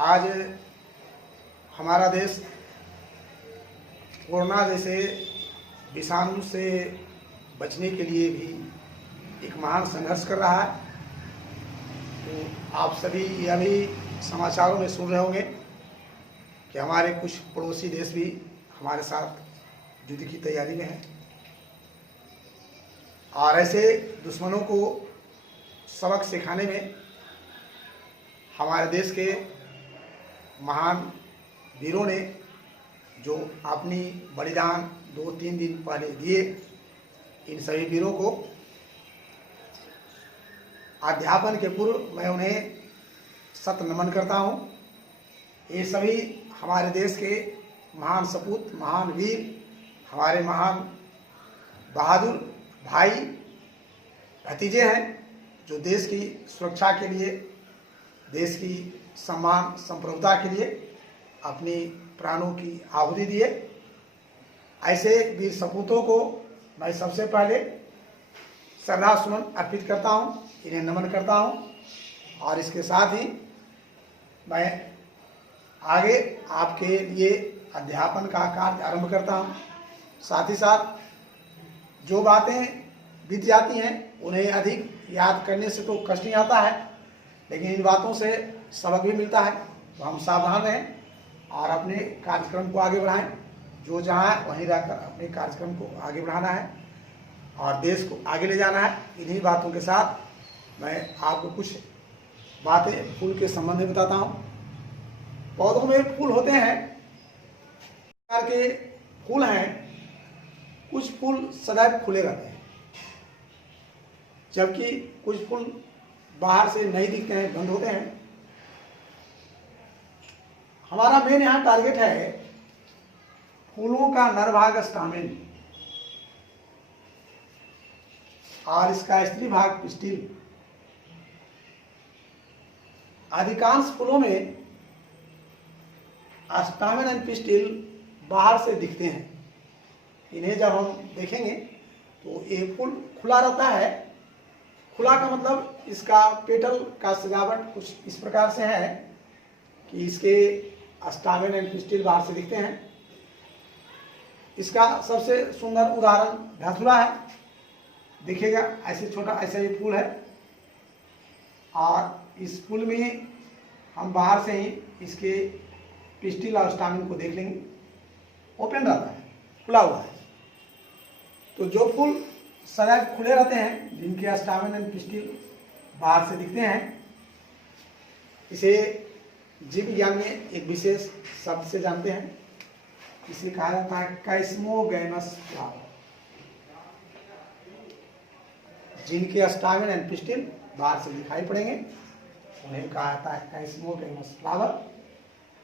आज हमारा देश कोरोना जैसे विषाणु से बचने के लिए भी एक महान संघर्ष कर रहा है। तो आप सभी यह भी समाचारों में सुन रहे होंगे कि हमारे कुछ पड़ोसी देश भी हमारे साथ युद्ध की तैयारी में हैं और ऐसे दुश्मनों को सबक सिखाने में हमारे देश के महान वीरों ने जो अपनी बलिदान 2-3 दिन पहले दिए, इन सभी वीरों को अध्यापन के पूर्व मैं उन्हें सत नमन करता हूँ। ये सभी हमारे देश के महान सपूत, महान वीर, हमारे महान बहादुर भाई भतीजे हैं जो देश की सुरक्षा के लिए, देश की सम्मान संप्रभुता के लिए अपनी प्राणों की आहुति दिए। ऐसे वीर सपूतों को मैं सबसे पहले श्रद्धा सुमन अर्पित करता हूँ, इन्हें नमन करता हूँ और इसके साथ ही मैं आगे आपके लिए अध्यापन का कार्य आरंभ करता हूँ। साथ ही साथ जो बातें बीत जाती हैं उन्हें अधिक याद करने से तो कष्ट नहीं आता है, लेकिन इन बातों से सबक भी मिलता है। तो हम सावधान रहें और अपने कार्यक्रम को आगे बढ़ाएं। जो जहाँ है वहीं रहकर अपने कार्यक्रम को आगे बढ़ाना है और देश को आगे ले जाना है। इन्हीं बातों के साथ मैं आपको कुछ बातें फूल के संबंध में बताता हूँ। पौधों में फूल होते हैं, प्रकार के फूल हैं। कुछ फूल सदैव खुले रहते हैं, जबकि कुछ फूल बाहर से नहीं दिखते हैं, बंद होते हैं। हमारा मेन यहाँ टारगेट है फूलों का नर भाग स्टामेन और इसका स्त्री भाग पिस्टिल। अधिकांश फूलों में स्टामेन एंड पिस्टिल बाहर से दिखते हैं। इन्हें जब हम देखेंगे तो ये फूल खुला रहता है। खुला का मतलब इसका पेटल का सजावट कुछ इस प्रकार से है कि इसके स्टामेन एंड पिस्टिल बाहर से दिखते हैं। इसका सबसे सुंदर उदाहरण धतूरा है। देखिएगा ऐसे छोटा ऐसा ये फूल है और इस फूल में हम बाहर से ही इसके पिस्टिल और स्टामेन को देख लेंगे। ओपन रहता है, खुला हुआ है। तो जो फूल सदैव खुले रहते हैं, जिनके स्टामेन एंड पिस्टिल बाहर से दिखते हैं, इसे जीव विज्ञान में एक विशेष शब्द से जानते हैं। इसे कहा जाता है कैस्मोगैमस फ्लावर। जिनके स्टामेन एंड पिस्टिल बाहर से दिखाई पड़ेंगे उन्हें कहा जाता है कैस्मोगैमस फ्लावर,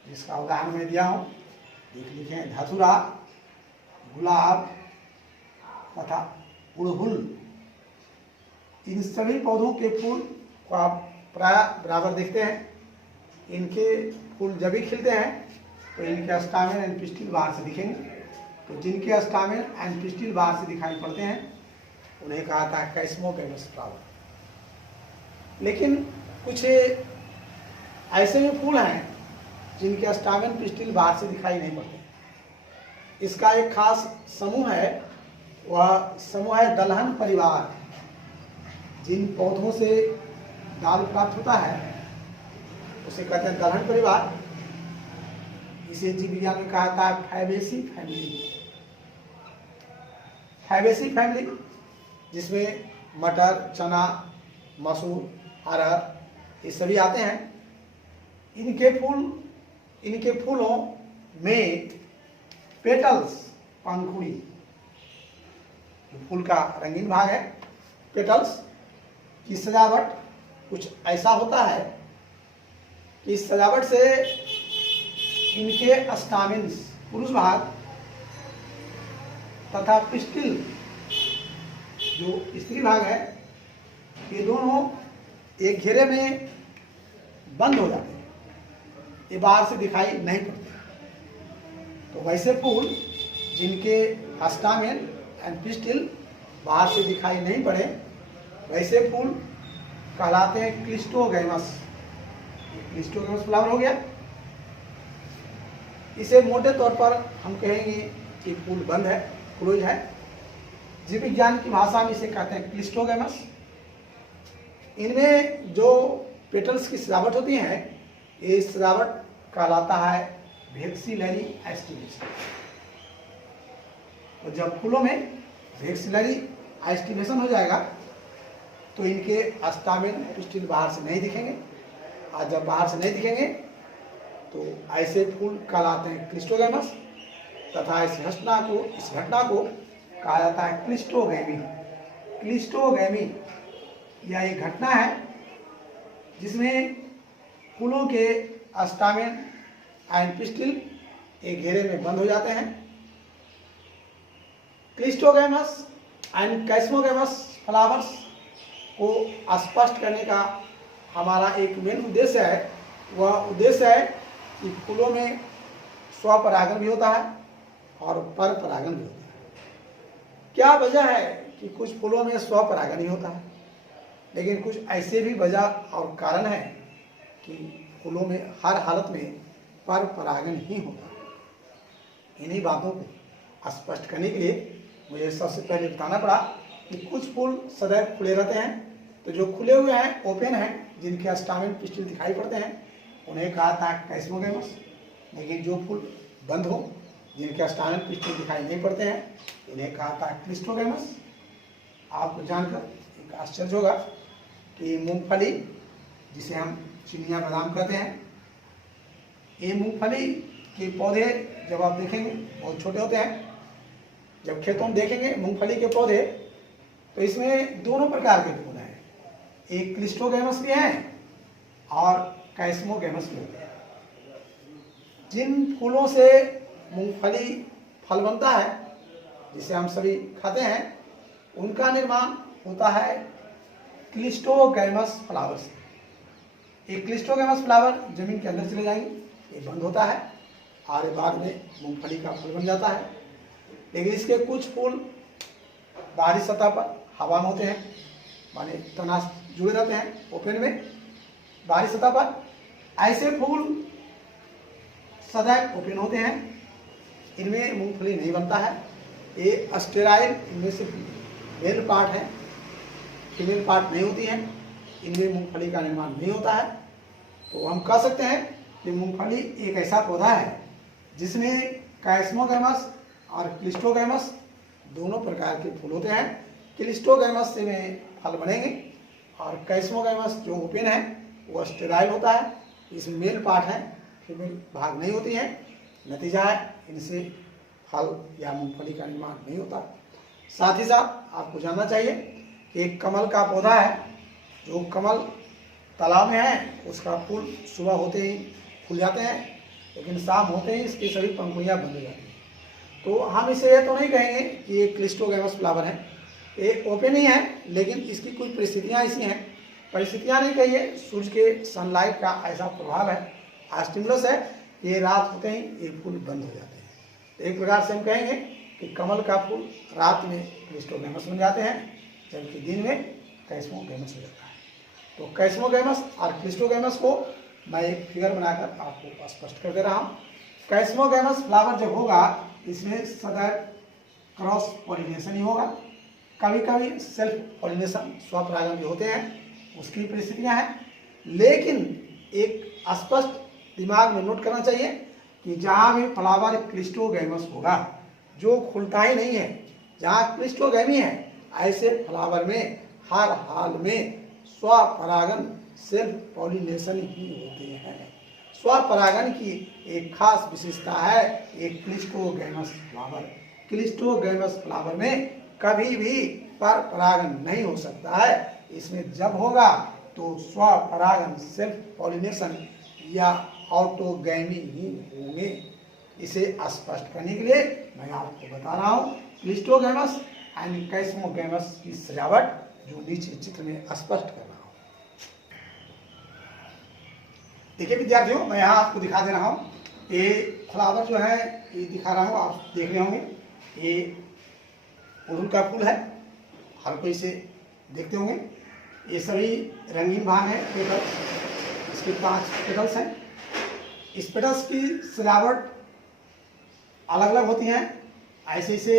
जिसका उदाहरण मैं दिया हूँ। देख लीजिए, धतूरा, गुलाब तथा उड़हुल, इन सभी पौधों के फूल को आप प्राय बराबर देखते हैं। इनके फूल जब भी खिलते हैं तो इनके स्टामेन एंड पिस्टिल बाहर से दिखेंगे। तो जिनके स्टामेन एंड पिस्टिल बाहर से दिखाई पड़ते हैं उन्हें कहा था कैस्मोगैमस फ्लावर। लेकिन कुछ ऐसे भी फूल हैं जिनके स्टामेन पिस्टिल बाहर से दिखाई नहीं पड़ते। इसका एक खास समूह है, वह समूह है दलहन परिवार। जिन पौधों से दाल प्राप्त होता है उसे कहते हैं दलहन परिवार। इसे जीव विज्ञान में कहा जाता है फैबेसी फैमिली। फैबेसी फैमिली जिसमें मटर, चना, मसूर, अरहर ये सभी आते हैं। इनके फूलों में पेटल्स, पंखुड़ी, फूल का रंगीन भाग है, पेटल्स की सजावट कुछ ऐसा होता है कि इस सजावट से इनके स्टामेन्स, पुरुष भाग तथा पिस्टिल जो स्त्री भाग है, ये दोनों एक घेरे में बंद हो जाते हैं, ये बाहर से दिखाई नहीं पड़ते। तो वैसे फूल जिनके स्टामेन एंड पिस्टिल बाहर से दिखाई नहीं पड़े, वैसे फूल कहलाते हैं क्लिस्टोगैमस। क्लिस्टोगैमस फ्लावर हो गया। इसे मोटे तौर पर हम कहेंगे कि फूल बंद है, क्लोज है। जीव विज्ञान की भाषा में इसे कहते हैं क्लिस्टोगैमस। इनमें जो पेटल्स की सजावट होती है, ये सजावट कहलाता है वेक्सिलरी एस्टिवेशन। तो जब फूलों में वेक्सिलरी एस्टिवेशन हो जाएगा तो इनके स्टामेन पिस्टिल बाहर से नहीं दिखेंगे, और जब बाहर से नहीं दिखेंगे तो ऐसे फूल कहलाते हैं क्लिस्टोगैमस, तथा इस घटना को कहा जाता है क्लिस्टोगैमी। क्लिस्टोगैमी यह एक घटना है जिसमें फूलों के स्टामेन एंड पिस्टिल एक घेरे में बंद हो जाते हैं। क्लिस्टोगैमस एंड कैस्मोगैमस फ्लावर्स को स्पष्ट करने का हमारा एक मेन उद्देश्य है। वह उद्देश्य है कि फूलों में स्वपरागन भी होता है और परपरागन भी होता है। क्या वजह है कि कुछ फूलों में स्वपरागन ही होता है, लेकिन कुछ ऐसे भी वजह और कारण है कि फूलों में हर हालत में परपरागन ही होता है। इन्हीं बातों को स्पष्ट करने के लिए मुझे सबसे पहले बताना पड़ा कि कुछ फूल सदैव खुले रहते हैं। तो जो खुले हुए हैं, ओपन हैं, जिनके स्टामेन पिस्टिल दिखाई पड़ते हैं, उन्हें कहा था कैस्मोगैमस। लेकिन जो फूल बंद हो, जिनके स्टामेन पिस्टिल दिखाई नहीं पड़ते हैं, इन्हें कहा था क्लिस्टोगैमस। आपको जानकर एक आश्चर्य होगा कि मूंगफली, जिसे हम चिनिया बादाम कहते हैं, ये मूंगफली के पौधे जब आप देखेंगे बहुत छोटे होते हैं। जब खेतों में देखेंगे मूंगफली के पौधे, तो इसमें दोनों प्रकार के फूल हैं, एक क्लिस्टोगैमस भी हैं और कैस्मोगैमस भी होते हैं। जिन फूलों से मूंगफली फल बनता है, जिसे हम सभी खाते हैं, उनका निर्माण होता है क्लिस्टोगैमस फ्लावर से। एक क्लिस्टोगैमस फ्लावर जमीन के अंदर चले जाएंगे, ये बंद होता है और बाद में मूंगफली का फल बन जाता है। लेकिन इसके कुछ फूल बाहरी सतह पर हवा में होते हैं, माने तना जुड़े रहते हैं ओपन में बाहरी सतह पर। ऐसे फूल सदैव ओपन होते हैं, इनमें मूंगफली नहीं बनता है। ये स्टेराइल, इनमें से मेल पार्ट है, फीमेल पार्ट नहीं होती है, इनमें मूंगफली का निर्माण नहीं होता है। तो हम कह सकते हैं कि मूंगफली एक ऐसा पौधा है जिसमें कैस्मोगैमस और क्लिस्टोगैमस दोनों प्रकार के फूल होते हैं। क्लिस्टोगैमस से में फल बनेंगे और कैस्मोगैमस जो ओपन है वो स्टेराइल होता है, इसमें मेल पार्ट है, फीमेल भाग नहीं होती है। नतीजा है इनसे फल या मूंगफली का निर्माण नहीं होता। साथ ही साथ आपको जानना चाहिए कि एक कमल का पौधा है, जो कमल तालाब में है, उसका फूल सुबह होते ही फूल जाते हैं, लेकिन शाम होते ही इसकी सभी पंखुड़ियाँ बंद हो जाती हैं। तो हम इसे ये तो नहीं कहेंगे कि ये क्लिस्टोगैमस फ्लावर है, ये ओपन ही है, लेकिन इसकी कुछ परिस्थितियाँ ऐसी हैं, परिस्थितियाँ नहीं कहिए, सूर्य के सनलाइट का ऐसा प्रभाव है, स्टिमुलस है, ये रात होते ही ये फूल बंद हो जाते हैं। तो एक प्रकार से हम कहेंगे कि कमल का फूल रात में क्लिस्टोगैमस बन जाते हैं, जबकि दिन में कैस्मोगैमस हो जाता है। तो कैस्मोगैमस और क्लिस्टोगैमस को मैं एक फिगर बनाकर आपको स्पष्ट कर दे रहा हूँ। कैस्मोगैमस फ्लावर जब होगा, इसमें सदैव क्रॉस पॉलिनेशन ही होगा। कभी कभी सेल्फ पॉलिनेशन, स्वपरागन भी होते हैं, उसकी परिस्थितियाँ हैं। लेकिन एक स्पष्ट दिमाग में नोट करना चाहिए कि जहाँ भी फ्लावर क्लिस्टोगैमस होगा, जो खुलता ही नहीं है, जहाँ क्लिस्टोगैमी है, ऐसे फ्लावर में हर हाल में स्वपरागन, सेल्फ पॉलिनेशन ही होते हैं। स्वपरागन की एक खास विशेषता है एक क्लिस्टोगैमस फ्लावर। क्लिस्टोगैमस फ्लावर में कभी भी परपरागन नहीं हो सकता है। इसमें जब होगा तो स्वपरागन, सेल्फ पॉलिनेशन या ऑटोगैमी ही होंगे। इसे स्पष्ट करने के लिए मैं आपको बता रहा हूँ क्लिस्टोगैमस एंड कैस्मोगैमस की सजावट, जो नीचे चित्र में स्पष्ट कर रहा हूँ। देखिए विद्यार्थियों, मैं यहाँ आपको दिखा दे रहा हूँ, ये फ्लावर जो है ये दिखा रहा हूँ, आप देख रहे होंगे, ये अड़हुल का फूल है, हर कोई इसे देखते होंगे। ये सभी रंगीन भाग हैं, पेटल्स, इसके 5 पेटल्स हैं। इस पेटल्स की सजावट अलग अलग होती हैं। ऐसे ऐसे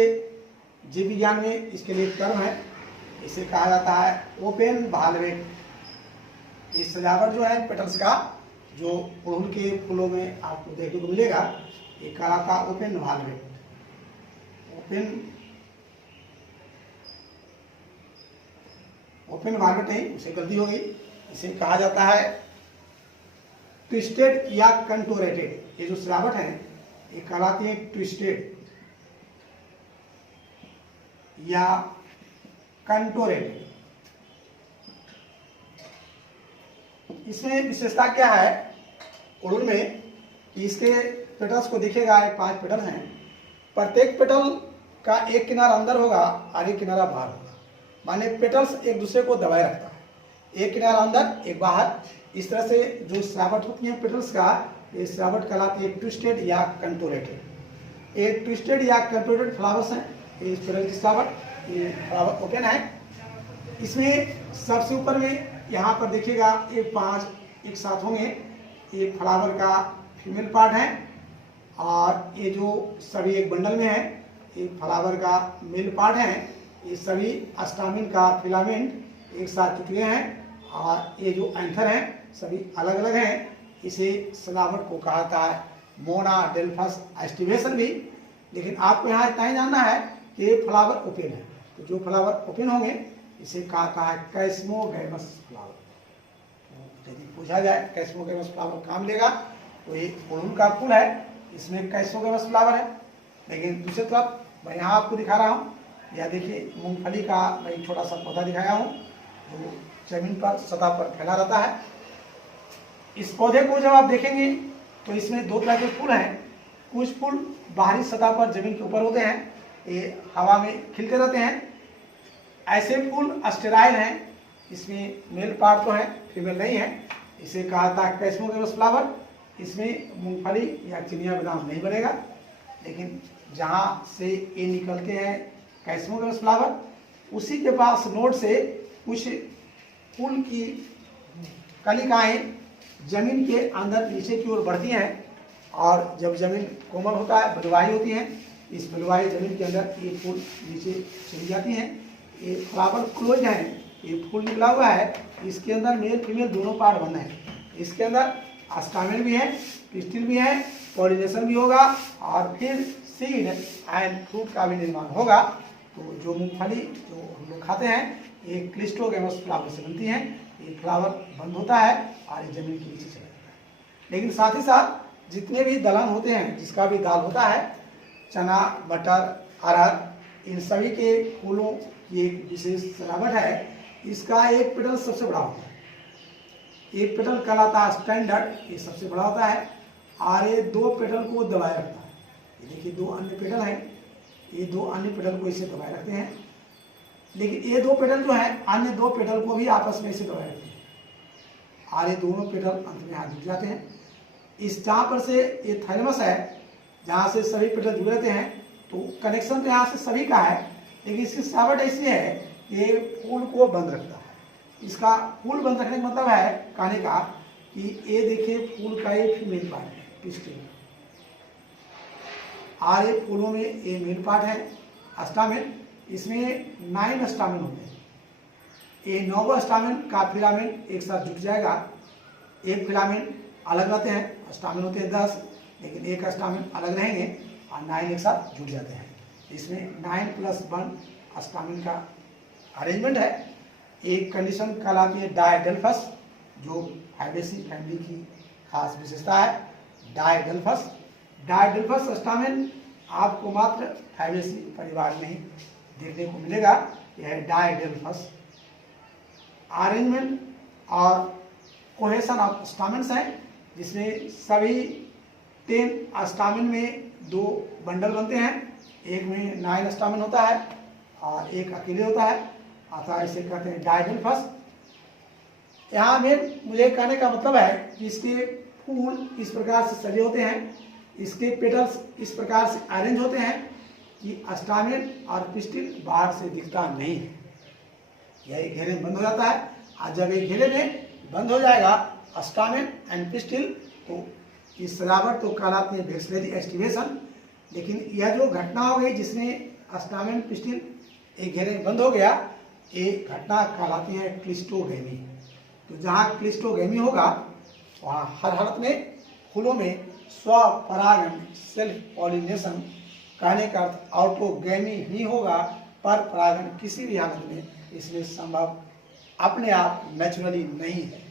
जीव विज्ञान में इसके लिए टर्म है, इसे कहा जाता है ओपन वाल्वेट। ये सजावट जो है पेटल्स का, जो अड़हुल के फूलों में आपको देखने को मिलेगा, ये कहलाता है ओपन वाल्वेट। ओपन वाल्वेट नहीं, उसे गलती हो गई, इसे कहा जाता है ट्विस्टेड या कंटोरेटेड। ये जो सजावट है ये कहलाती है ट्विस्टेड या कंटोरेटेड। इसमें विशेषता क्या है अड़हुल में कि इसके पेटल्स को दिखेगा, 5 पेटल हैं, प्रत्येक पेटल का एक किनारा अंदर होगा और एक किनारा बाहर होगा। माने पेटल्स एक दूसरे को दबाए रखता है, एक किनारा अंदर एक बाहर। इस तरह से जो सजावट होती है पेटल्स का, ये सजावट कहलाती है ट्विस्टेड या कंटोरेटेड। ये ट्विस्टेड या कंटोरेटेड फ्लावर्स हैं। इस पेटल की सजावट, ये फ्लावर ओपन है। इसमें सबसे ऊपर में यहाँ पर देखिएगा ये 5 एक साथ होंगे। ये फ्लावर का फीमेल पार्ट है और ये जो सभी एक बंडल में है ये फ्लावर का मेल पार्ट है। ये सभी स्टामिन का फिलामेंट एक साथ जुटे हैं और ये जो एंथर हैं सभी अलग अलग हैं। इसे सजावट को कहा जाता है मोनाडेल्फस एस्टिवेशन भी। लेकिन आपको यहाँ इतना ही जानना है कि ये फ्लावर ओपन है, तो जो फ्लावर ओपन होंगे इसे कहा जाता है कैस्मोगैमस फ्लावर। यदि पूछा जाए कैस्मोगैमस फ्लावर कहाँ मिलेगा, तो ये अड़हुल का फूल है, इसमें कैस्मोगैमस फ्लावर है। लेकिन दूसरी तरफ मैं यहाँ आपको दिखा रहा हूँ, यह देखिए मूंगफली का मैं एक छोटा सा पौधा दिखाया हूँ जो जमीन पर सतह पर फैला रहता है। इस पौधे को जब आप देखेंगे तो इसमें 2 तरह के फूल हैं। कुछ फूल बाहरी सतह पर जमीन के ऊपर होते हैं, ये हवा में खिलते रहते हैं। ऐसे फूल स्टेराइल हैं, इसमें मेल पार्ट तो है, फीमेल नहीं है। इसे कहा जाता है कैस्मोगैमस फ्लावर। इसमें मूंगफली या चिनिया बादाम नहीं बनेगा। लेकिन जहाँ से ये निकलते हैं कैस्मोगैमस फ्लावर, उसी के पास नोड से कुछ फूल की कलिकाएं जमीन के अंदर नीचे की ओर बढ़ती हैं और जब जमीन कोमल होता है, बलुआही होती है, इस बलुआही जमीन के अंदर ये फूल नीचे चली जाती हैं। ये फ्लावर क्लोज है, ये फूल निकला हुआ है, इसके अंदर मेल फीमेल दोनों पार्ट बंद हैं। इसके अंदर स्टामेन भी है, पिस्टिल भी है, पॉलिनेशन भी होगा और फिर सीड एंड फ्रूट का भी निर्माण होगा। तो जो मूंगफली जो हम लोग खाते हैं ये क्लिस्टोगैमस फ्लावर से बनती हैं। ये फ्लावर बंद होता है और ये जमीन के नीचे चला जाता है। लेकिन साथ ही साथ जितने भी दलहन होते हैं, जिसका भी दाल होता है, चना, मटर, अरहर, इन सभी के फूलों की एक विशेष सजावट है। इसका एक पेटल सबसे बड़ा होता है, एक पेटल कहलाता है स्टैंडर्ड, ये सबसे बड़ा होता है और ये 2 पेटल को दबाए रखता है। ये देखिए 2 अन्य पेटल हैं, ये 2 अन्य पेटल को इसे दबाए रखते हैं। लेकिन ये 2 पेटल जो है अन्य 2 पेटल को भी आपस में इसे दबाए रखते हैं और ये दोनों पेटल अंत में हाथ जुड़ जाते हैं। इस जहाँ पर से ये थैलेमस है, जहाँ से सभी पेटल जुड़ रहते हैं, तो कनेक्शन तो यहाँ से सभी का है। लेकिन इसकी सजावट ऐसी है कि ये फूल को बंद रखता है। इसका फूल बंद रखने का मतलब है कहने का कि ये देखिए फूल का एक फीमेल पार्ट है, पिस्टिल, और ये फूलों में ये मेल पार्ट है स्टामेन। इसमें 9 स्टामेन होते हैं। ये 9वां स्टामेन का फिलामेंट एक साथ जुट जाएगा। एक फिलामेंट अलग रहते हैं, स्टामेन होते हैं 10, लेकिन एक स्टामेन अलग रहेंगे और 9 एक साथ जुट जाते हैं। इसमें 9+1 स्टामेन का अरेंजमेंट है। एक कंडीशन कहलाती है डायडेल्फस, जो फाइबेसी फैमिली की खास विशेषता है। डायडेल्फस स्टामेन आपको मात्र फाइबेसी परिवार में ही देखने को मिलेगा। यह है डायडेल्फस। अरेंजमेंट और कोहेशन ऑफ स्टामेन्स हैं, जिसमें सभी 10 स्टामेन में 2 बंडल बनते हैं। एक में 9 स्टामेन होता है और एक अकेले होता है, अतः इसे कहते हैं डायडेल्फस। यहाँ में मुझे कहने का मतलब है कि इसके फूल इस प्रकार से सजे होते हैं, इसके पेटल्स इस प्रकार से अरेंज होते हैं कि स्टामेन और पिस्टिल बाहर से दिखता नहीं है। यह घेरे में बंद हो जाता है और जब एक घेरे में बंद हो जाएगा स्टामेन एंड पिस्टिल, तो इस सजावट को कहलाती है वेक्सलरी एस्टिवेशन। लेकिन यह जो घटना हो गई जिसमें स्टामेन पिस्टिल एक घेरे में बंद हो गया, ये घटना कहलाती है क्लिस्टोगेमी। तो जहाँ क्लिस्टोगेमी होगा वहाँ हर हालत में फूलों में स्वपरागण सेल्फ पॉलिनेशन, कहने का अर्थ ऑटोगेमी ही होगा, पर परागण किसी भी हालत में इसमें संभव अपने आप नेचुरली नहीं है।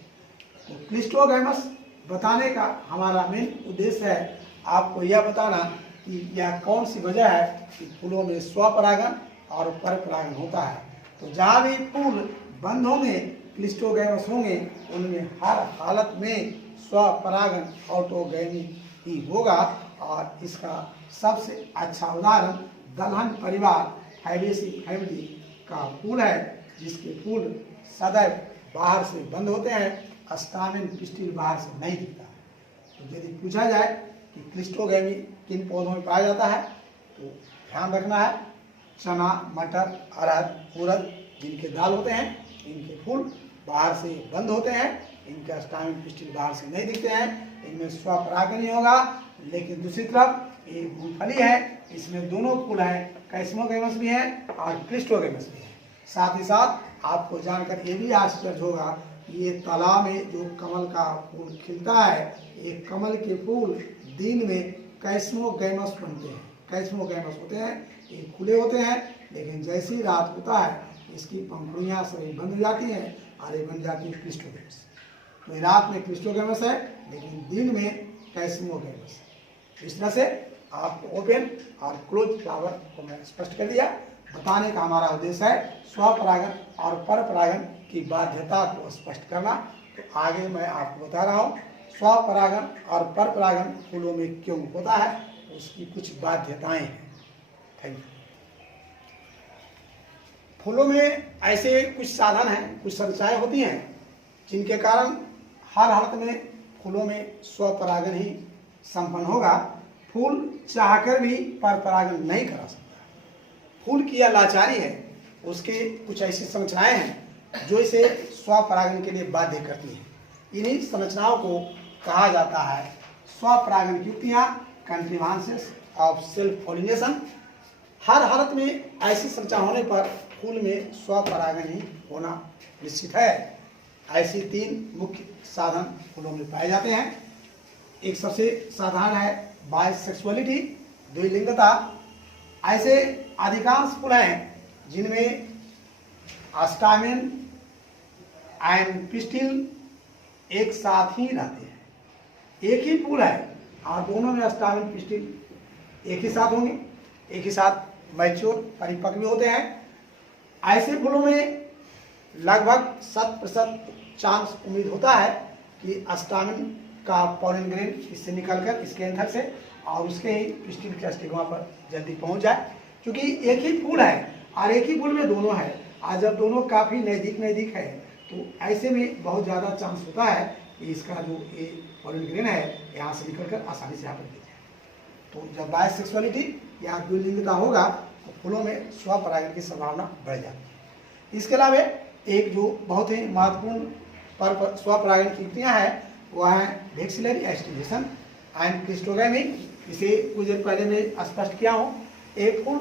तो क्लिस्टोगेमस बताने का हमारा मेन उद्देश्य है आपको यह बताना कि यह कौन सी वजह है कि फूलों में स्वपरागण और परपरागण होता है। तो जहाँ भी फूल बंद होंगे, क्लिस्टोगेमस होंगे, उनमें हर हालत में स्वपरागण ऑटोगेमी ही होगा। और इसका सबसे अच्छा उदाहरण दलहन परिवार फैबेसी फैमिली का फूल है, जिसके फूल सदैव बाहर से बंद होते हैं, स्टामेन पिस्टिल बाहर से नहीं दिखता है। तो यदि पूछा जाए कि क्लिस्टोगेमी किन पौधों में पाया जाता है, तो ध्यान रखना है चना, मटर, अरहर, उड़द जिनके दाल होते हैं, इनके फूल बाहर से बंद होते हैं, इनका स्टामेन पिस्टिल बाहर से नहीं दिखते हैं, इनमें स्वपरागण ही होगा। लेकिन दूसरी तरफ ये मूंगफली है, इसमें दोनों फूल हैं, कैस्मोगेमस भी है और क्लिस्टोगेमस भी है। साथ ही साथ आपको जानकर ये भी आश्चर्य होगा, ये तालाब में जो कमल का फूल खिलता है, ये कमल के फूल दिन में कैस्मोगेमस बनते हैं, कैस्मोगेमस होते हैं, ये खुले होते हैं, लेकिन जैसी रात होता है इसकी पंखुड़ियाँ सभी बंद हो जाती हैं और ये बन जाती है क्लिस्टोगेमस। तो रात में क्लिस्टोगेमस है, लेकिन दिन में कैस्मोगेमस। इस तरह से आपको ओपन और क्लोज फ्लावर को मैं स्पष्ट कर दिया। बताने का हमारा उद्देश्य है स्वपरागण और परपरागण की बाध्यता को स्पष्ट करना। तो आगे मैं आपको बता रहा हूँ स्वपरागण और परपरागण फूलों में क्यों होता है, उसकी कुछ बाध्यताएं हैं। Thank you. फूलों में ऐसे कुछ साधन हैं, कुछ संरचनाएं होती हैं जिनके कारण हर हालत में फूलों में स्वपरागण ही संपन्न होगा। फूल चाहकर भी परपरागण नहीं करा सकता। फूल की यह लाचारी है, उसके कुछ ऐसी संरचनाएं हैं जो इसे स्वपरागण के लिए बाध्य करती हैं। इन्हीं संरचनाओं को कहा जाता है स्वपरागण युक्तियां, कंट्रीवांसेस ऑफ सेल्फ पॉलिनेशन। हर हालत में ऐसी संरचना होने पर फूल में स्वपरागण ही होना निश्चित है। ऐसी तीन मुख्य साधन फूलों में पाए जाते हैं। एक सबसे साधारण है बायसेक्सुअलिटी, द्विलिंगता। ऐसे अधिकांश फूल हैं जिनमें स्टामेन एंड पिस्टिल एक साथ ही रहते हैं। एक ही फूल है और दोनों में स्टामेन पिस्टिल एक ही साथ होंगे, एक ही साथ मैच्योर परिपक्व भी होते हैं। ऐसे फूलों में लगभग 100% चांस उम्मीद होता है कि स्टामेन का पॉलन ग्रेन इससे निकलकर इसके एंथर से और उसके ही पिस्टिल के स्टिग्मा पर जल्दी पहुंच जाए। क्योंकि एक ही फूल है और एक ही फूल में दोनों है, और जब दोनों काफ़ी नज़दीक है तो ऐसे में बहुत ज़्यादा चांस होता है कि इसका जो ये पॉलन ग्रेन है यहाँ से निकलकर आसानी से यहाँ पर गिर जाए। तो जब बायसेक्सुअलिटी या द्विलिंगता होगा तो फूलों में स्वपरागण की संभावना बढ़ जाती है। इसके अलावा एक जो बहुत ही महत्वपूर्ण स्वपरागण की युक्तियाँ हैं वह है वेक्सिलरी एस्टिमुलेशन एंड क्लिस्टोगेमी। इसे कुछ देर पहले मैं स्पष्ट किया हूँ। एक फूल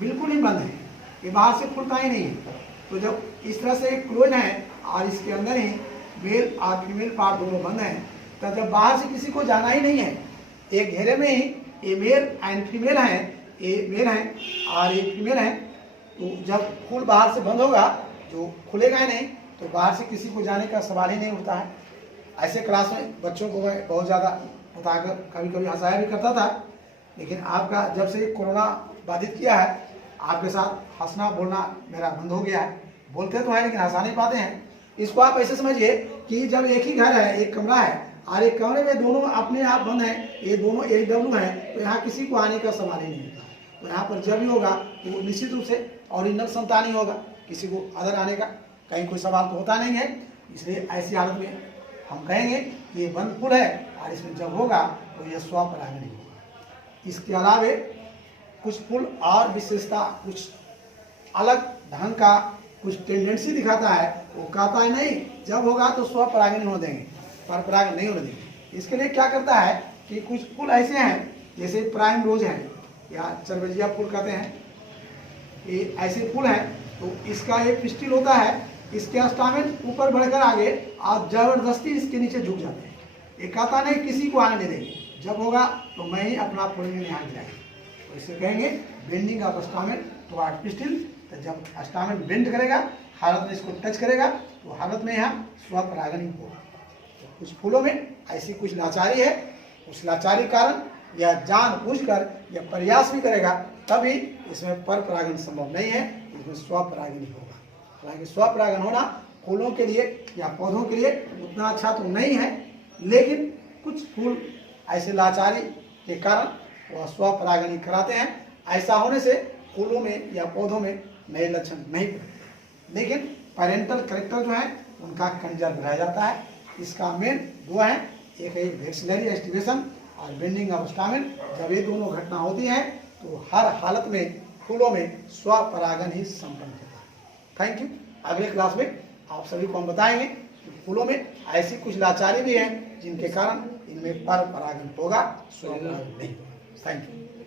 बिल्कुल ही बंद है, ये बाहर से खुलता ही नहीं है। तो जब इस तरह से क्लोज है और इसके अंदर ही मेल और फीमेल पार्ट दोनों बंद हैं, तब जब बाहर से किसी को जाना ही नहीं है, एक घेरे में ही ये मेल एंड फीमेल हैं, ये मेल हैं और ये फीमेल हैं, तो जब फूल बाहर से बंद होगा जो खुलेगा ही नहीं, तो बाहर से किसी को जाने का सवाल ही नहीं उठता है। ऐसे क्लास में बच्चों को मैं बहुत ज़्यादा बताकर कभी कभी हंसाया भी करता था, लेकिन आपका जब से कोरोना बाधित किया है, आपके साथ हंसना बोलना मेरा बंद हो गया है। बोलते तो हैं लेकिन हंसा नहीं पाते हैं। इसको आप ऐसे समझिए कि जब एक ही घर है, एक कमरा है और एक कमरे में दोनों अपने आप बंद हैं, ये दोनों एक डब्लू हैं, तो यहाँ किसी को आने का सवाल ही नहीं होता है। तो यहाँ पर जब भी होगा तो वो निश्चित रूप से ओरिजिनल संतान ही होगा, किसी को अदर आने का कहीं कोई सवाल तो होता नहीं है। इसलिए ऐसी हालत में हम कहेंगे कि ये बंद फूल है और इसमें जब होगा तो यह स्वपरागण ही होगा। इसके अलावा कुछ फूल और विशेषता, कुछ अलग ढंग का कुछ टेंडेंसी दिखाता है। वो कहता है नहीं, जब होगा तो स्वपरागण होने देंगे, परपरागण नहीं होने देंगे। इसके लिए क्या करता है कि कुछ फूल ऐसे हैं जैसे प्राइम रोज है या चरबजिया फूल कहते हैं, ये ऐसे फूल हैं, तो इसका एक पिस्टिल होता है, इसके स्टामेन ऊपर बढ़कर आगे आप जबरदस्ती इसके नीचे झुक जाते हैं। ये कहता नहीं किसी को आने नहीं देंगे, जब होगा तो मैं ही अपना फूल में ध्यान दिलाएंगे, तो इसे कहेंगे bending of stamen toward pistil. तो जब स्टामेन बेंड करेगा, हालत में इसको टच करेगा, तो हालत में यहाँ स्वपरागन होगा। तो कुछ फूलों में ऐसी कुछ लाचारी है, उस लाचारी कारण या जानबूझकर या प्रयास भी करेगा तभी इसमें पर परागन संभव नहीं है, इसमें स्वपरागन ही होगा। हालांकि स्वपरागन होना फूलों के लिए या पौधों के लिए उतना अच्छा तो नहीं है, लेकिन कुछ फूल ऐसे लाचारी के कारण वह स्वपरागन ही कराते हैं। ऐसा होने से फूलों में या पौधों में नए लक्षण नहीं पड़ते, लेकिन पेरेंटल कैरेक्टर जो है उनका कंजर्व रह जाता है। इसका मेन दो है, एक है वैक्सिलरी एक्टिवेशन और बेंडिंग ऑफ स्टामेन। जब ये दोनों घटना होती हैं तो हर हालत में फूलों में स्वपरागन ही संपन्न होता है। Thank you. अगले क्लास में आप सभी को हम बताएंगे कि फूलों में ऐसी कुछ लाचारी भी हैं जिनके कारण इनमें पर परागन होगा, स्वपरागन नहीं होगा। Thank you.